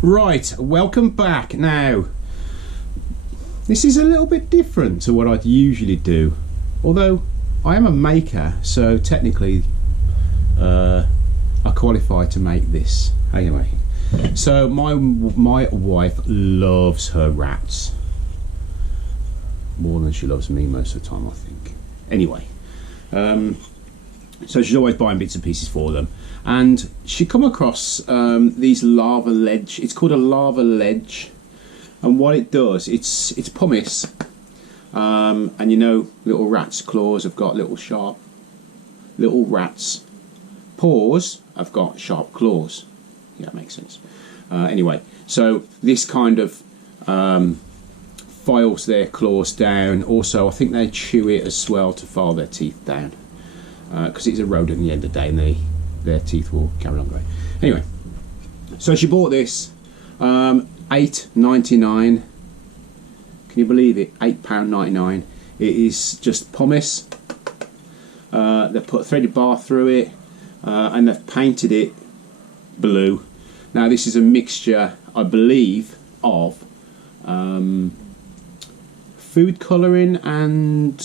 Right, welcome back. Now, this is a little bit different to what I'd usually do, although I am a maker, so technically I qualify to make this. Anyway, so my wife loves her rats more than she loves me most of the time, I think. Anyway, so she's always buying bits and pieces for them, and she come across these lava ledge. It's called a lava ledge, and what it does, it's pumice, and you know, little rats' claws have got little sharp, little rats' paws have got sharp claws. Yeah, that makes sense. Anyway, so this kind of files their claws down. Also, I think they chew it as well to file their teeth down, because it's a rodent at the end of the day, and their teeth will carry on going. Anyway, so she bought this, £8.99. Can you believe it? £8.99. It is just pumice. They've put a threaded bar through it, and they've painted it blue. Now this is a mixture, I believe, of food colouring and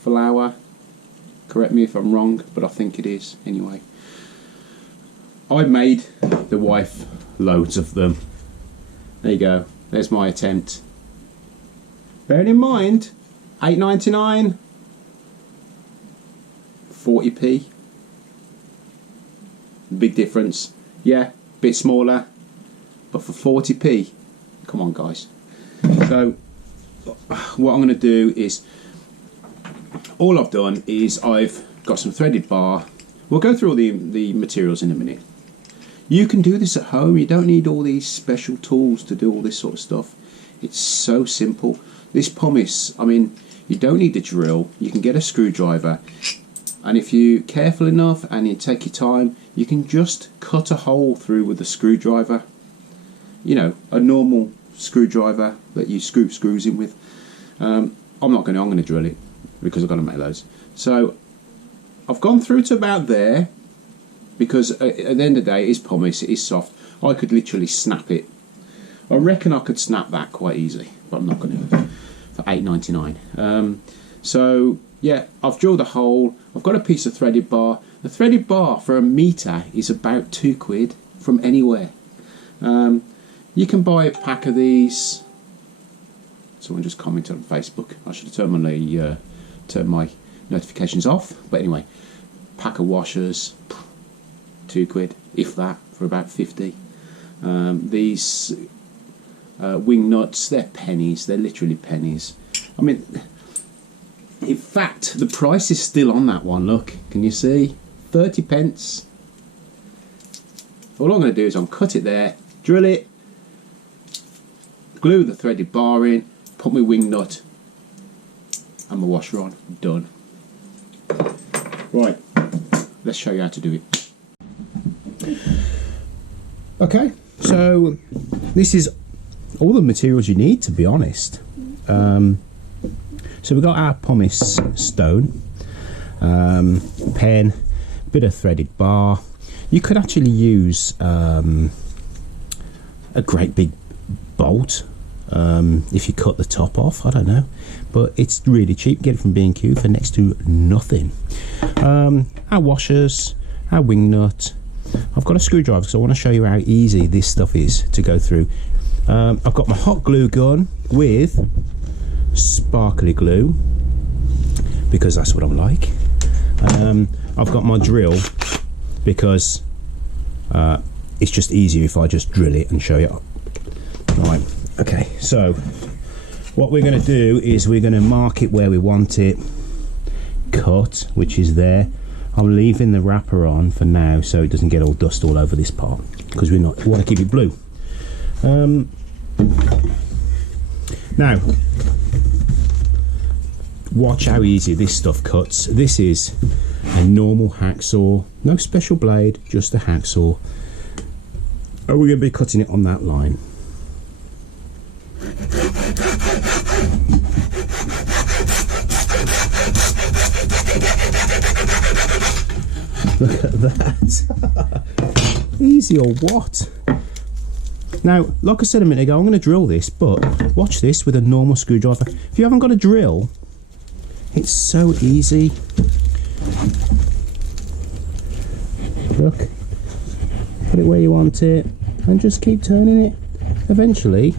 flour. Correct me if I'm wrong, but I think it is. Anyway, I made the wife loads of them. There you go. There's my attempt. Bearing in mind, £8.99, 40p. Big difference. Yeah, bit smaller, but for 40p, come on guys. So what I'm going to do is, all I've done is I've got some threaded bar. We'll go through all the materials in a minute. You can do this at home. You don't need all these special tools to do all this sort of stuff. It's so simple. This pumice, I mean, you don't need a drill. You can get a screwdriver, and if you're careful enough and you take your time, you can just cut a hole through with a screwdriver. You know, a normal screwdriver that you screw screws in with. I'm going to drill it because I've got to make loads. So I've gone through to about there, because at the end of the day, it is pumice, it is soft. I could literally snap it. I reckon I could snap that quite easily, but I'm not going to, for £8.99. So yeah, I've drilled a hole. I've got a piece of threaded bar. The threaded bar for a metre is about £2 from anywhere. You can buy a pack of these. Someone just commented on Facebook. I should have turned my notifications off. But anyway, pack of washers, £2, if that, for about 50. These wing nuts, they're pennies. They're literally pennies. I mean, in fact, the price is still on that one. Look, can you see? 30p. All I'm going to do is cut it there, drill it, glue the threaded bar in, put my wing nut and my washer on. Done. Right, let's show you how to do it. Okay, so this is all the materials you need, to be honest. So we've got our pumice stone, pen, bit of threaded bar. You could actually use a great big bolt if you cut the top off. I don't know, but it's really cheap. Get it from B&Q for next to nothing. Our washers, our wing nut. I've got a screwdriver because I want to show you how easy this stuff is to go through. I've got my hot glue gun with sparkly glue because that's what I'm like. I've got my drill because it's just easier if I just drill it and show you. Right, okay, so what we're going to do is we're going to mark it where we want it, cut, which is there. I'm leaving the wrapper on for now so it doesn't get all dust all over this part, because we want to keep it blue. Now, watch how easy this stuff cuts. This is a normal hacksaw, no special blade, just a hacksaw. And we're going to be cutting it on that line. Look at that. Easy or what? Now, like I said a minute ago, I'm going to drill this, but watch this with a normal screwdriver. If you haven't got a drill, it's so easy. Look, put it where you want it, and just keep turning it. Eventually,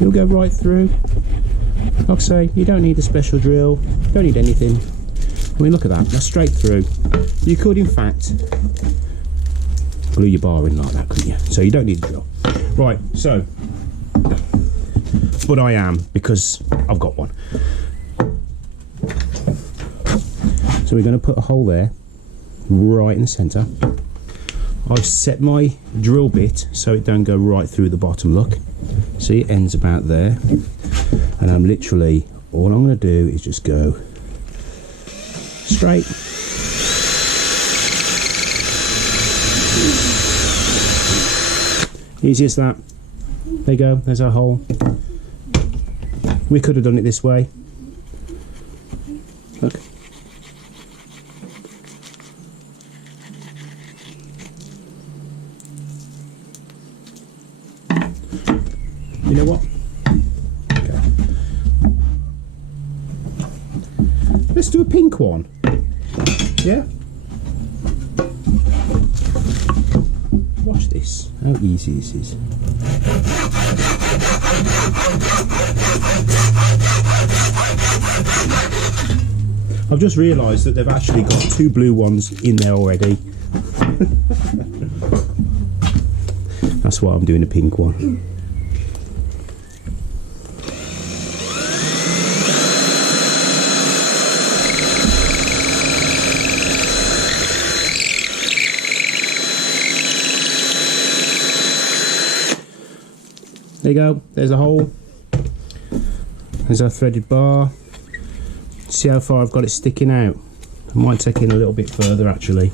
you'll go right through. Like I say, you don't need a special drill, don't need anything. I mean, look at that, that's straight through. You could, in fact, glue your bar in like that, couldn't you? So you don't need a drill. Right, so, but I am, because I've got one. So we're going to put a hole there, right in the centre. I've set my drill bit so it don't go right through the bottom, look. See, it ends about there. And I'm literally, all I'm going to do is just go straight. Easy as that. There you go, there's our hole. We could have done it this way. Look. You know what? Okay. Let's do a pink one. Yeah? Watch this. How easy this is. I've just realised that they've actually got 2 blue ones in there already. That's why I'm doing a pink one. There you go, there's a hole, there's our threaded bar. See how far I've got it sticking out? I might take it in a little bit further actually.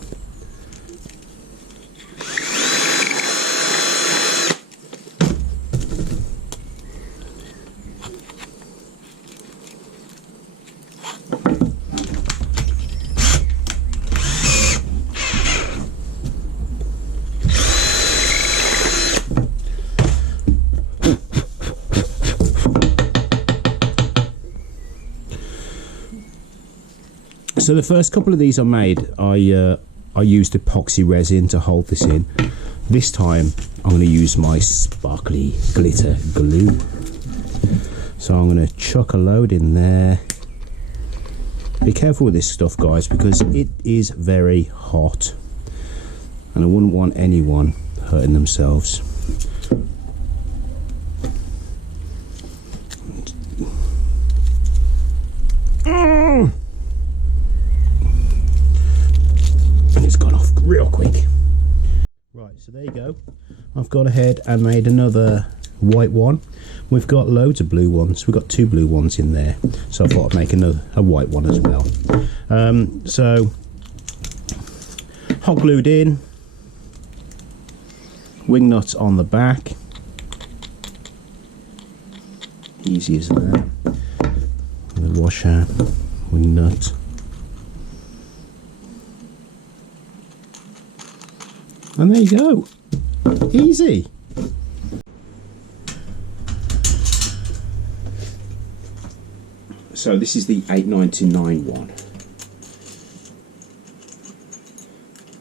So the first couple of these I made, I used epoxy resin to hold this in. This time I'm going to use my sparkly glitter glue. So I'm going to chuck a load in there. Be careful with this stuff, guys, because it is very hot and I wouldn't want anyone hurting themselves. Real quick. Right, so there you go. I've gone ahead and made another white one. We've got loads of blue ones. We've got 2 blue ones in there, so I thought I'd make a white one as well. So hot glued in, wing nuts on the back, easy as that. The washer, wing nut. And there you go, easy. So this is the 8.99 one.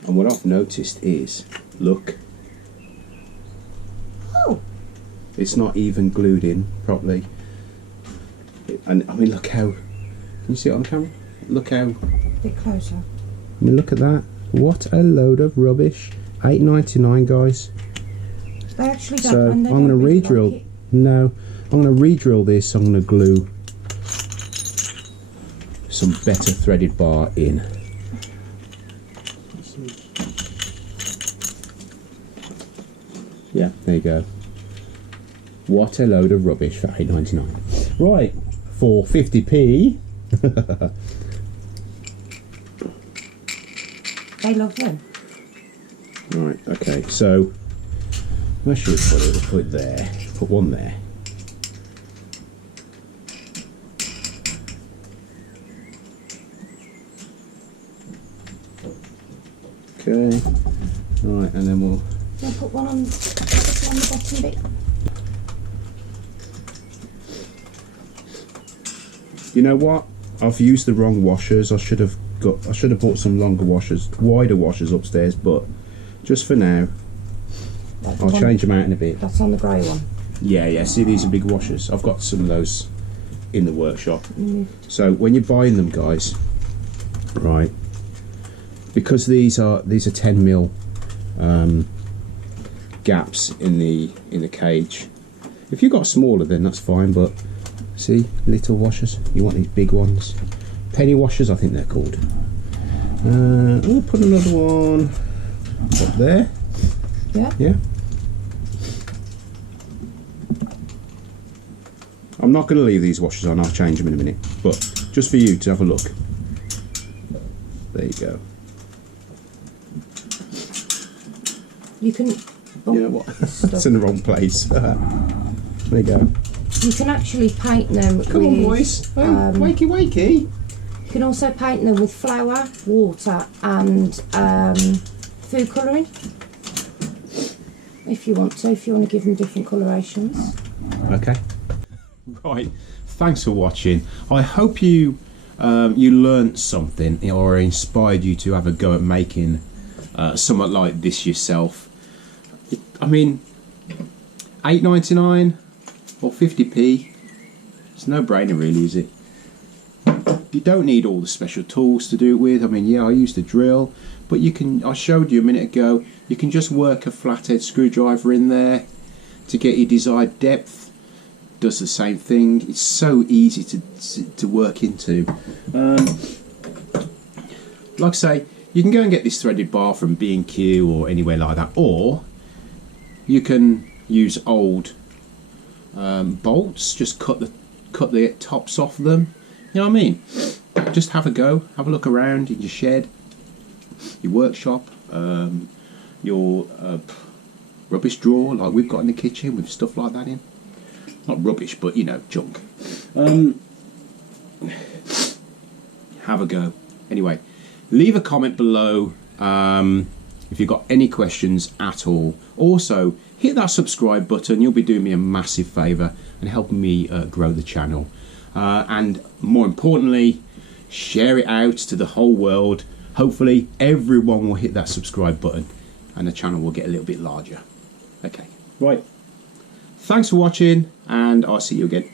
And what I've noticed is, look. Oh. It's not even glued in properly. And I mean, look how, can you see it on camera? Look how. A bit closer. I mean, look at that. What a load of rubbish. 8.99, guys. They actually don't. So I'm going to re-drill. Like no, I'm going to re-drill this. I'm going to glue some better threaded bar in. Yeah, there you go. What a load of rubbish for 8.99. Right, for 50p. They love them. Right, okay, so where should we put it? We'll put it there. Put one there. Okay, right, and then we'll I'll put one on the bottom bit. You know what? I've used the wrong washers. I should have bought some longer washers, wider washers upstairs. But just for now, I'll change them out in a bit. That's on the grey one. Yeah. See, these are big washers. I've got some of those in the workshop. Mm. So when you're buying them, guys, right? Because these are 10mm gaps in the cage. If you've got smaller, then that's fine. But see, little washers. You want these big ones. Penny washers, I think they're called. We'll put another one up there. Yeah. I'm not going to leave these washers on. I'll change them in a minute. But just for you to have a look. There you go. You can. Oh, You know what? That's in the wrong place. There you go. You can actually paint them. Come on, boys. Oh, wakey, wakey. You can also paint them with flour, water, and food colouring. If you want to give them different colorations. Okay. Right. Thanks for watching. I hope you learnt something or inspired you to have a go at making something like this yourself. I mean, $8.99 or 50p. It's no brainer, really, is it? You don't need all the special tools to do it with. I mean, yeah, I used a drill, but you can. I showed you a minute ago. You can just work a flathead screwdriver in there to get your desired depth. Does the same thing. It's so easy to work into. Like I say, you can go and get this threaded bar from B&Q or anywhere like that, or you can use old bolts. Just cut the tops off them. You know what I mean? Just have a go. Have a look around in your shed, your workshop, your rubbish drawer like we've got in the kitchen with stuff like that in. Not rubbish, but you know, junk. Have a go. Anyway, leave a comment below if you've got any questions at all. Also, hit that subscribe button. You'll be doing me a massive favour and helping me grow the channel. And more importantly, share it out to the whole world. Hopefully, everyone will hit that subscribe button and the channel will get a little bit larger. Okay, right. Thanks for watching, and I'll see you again.